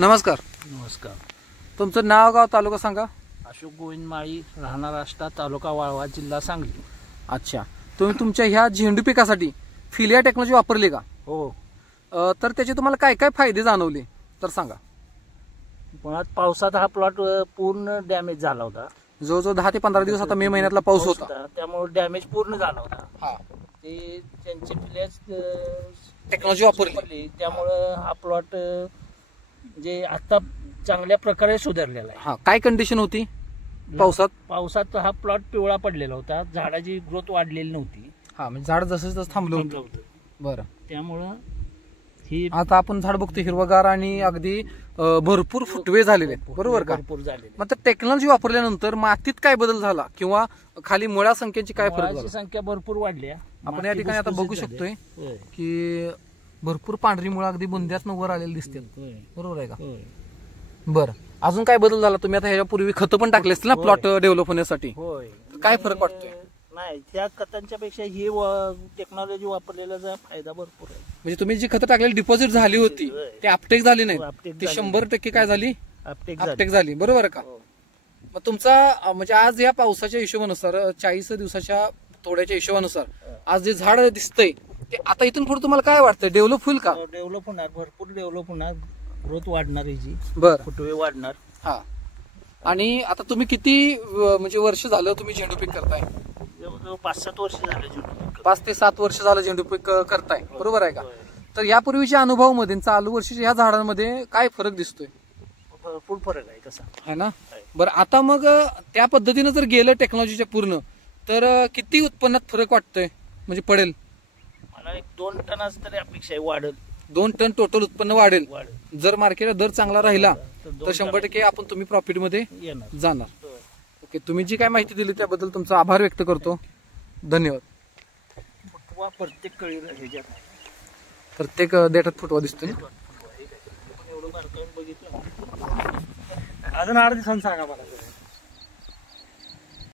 नमस्कार. नमस्कार. तुमचं नाव गाव तालुका सांगा. अशोक गोविंद माळी, राहणार आष्टा, तालुका वाळवा, जिल्हा सांगली. अच्छा, तुम्ही तुमच्या ह्या झेंडू पिकासाठी फिलिया टेक्नॉलॉजी वापरली का? हो. तर त्याचे तुम्हाला काय काय फायदे जाणवले तर सांगा. मुळात पावसात हा प्लॉट पूर्ण डॅमेज झाला होता. जो 10 ते 15 दिवस आता मे महिन्यातला पाऊस होता त्यामुळे डॅमेज पूर्ण झाला होता. हा, ते त्यांची फिलियाच टेक्नॉलॉजी वापरली त्यामुळे हा प्लॉट जे आता चांगल्या प्रकारे सुधारलेला आहे. हा, काय कंडिशन होती पावसात हा प्लॉट पिवळा पडलेला होता, झाडाची ग्रोथ वाढलेली नव्हती. हा, म्हणजे झाड जसं थांबलं होतं. बरं, त्यामुळं ही आता आपण झाड बघतो हिरवगार आणि अगदी भरपूर फुटवे झालेले, बरोबर का? भरपूर झालेले. मग टेक्नॉलॉजी वापरल्यानंतर मातीत काय बदल झाला किंवा खाली मुळा संख्येची काय फरक झाला? संख्या भरपूर वाढली. आपण या ठिकाणी आता बघू शकतोय की भरपूर पांढरी मुळा अगदी बुंद्यात वर आलेली दिसते, बरोबर आहे का? बरं, अजून काय बदल झाला? तुम्ही आता ह्याच्यापूर्वी खतं पण टाकले असतील ना प्लॉट डेव्हलप होण्यासाठी? काय फरक वाटतोय? नाही, त्या खतांच्या पेक्षा ही टेक्नॉलॉजी वापरलेला फायदा भरपूर आहे. म्हणजे तुम्ही जी खतं टाकलेली डिपॉझिट झाली होती ती अपटेक झाली नाही, ती 100% काय झाली? अपटेक झाली, बरोबर का? मग तुमचा म्हणजे आज या पावसाच्या हिशोबानुसार 40 दिवसाच्या थोड्याच्या हिशोबानुसार आज जे झाड दिसतंय ते आता इथून पुढे तुम्हाला काय वाटतंय? डेव्हलप होईल का? डेव्हलप होणार, भरपूर डेव्हलप होणार, ग्रोथ वाढणार, याची फुटवे वाढणार. हा, आणि आता तुम्ही किती म्हणजे वर्ष झालं तुम्ही झेंडू पीक करताय? 5-7 वर्ष झाले. 5 ते 7 वर्ष झालं झेंडू पीक करताय, बरोबर आहे का? तर यापूर्वीच्या अनुभवामध्ये चालू वर्षीच्या या झाडांमध्ये काय फरक दिसतोय? भरपूर फरक आहे तसा, है ना? बरं, आता मग त्या पद्धतीनं जर गेलं टेक्नॉलॉजीच्या पूर्ण, तर किती उत्पन्नात फरक वाटतोय म्हणजे पडेल? मला 2 टनाच तरी अपेक्षा आहे, वाढेल. 2 टन टोटल उत्पन्न वाढेल. जर मार्केटला दर चांगला राहिला तर 100% आपण तुम्ही प्रॉफिट मध्ये जाणार. ओके, तुम्ही जी काय माहिती दिली त्याबद्दल तुमचा आभार व्यक्त करतो. धन्यवाद. प्रत्येक देठात फुटवा दिसतोय. अजून 8 दिवसांनी सांगा मला.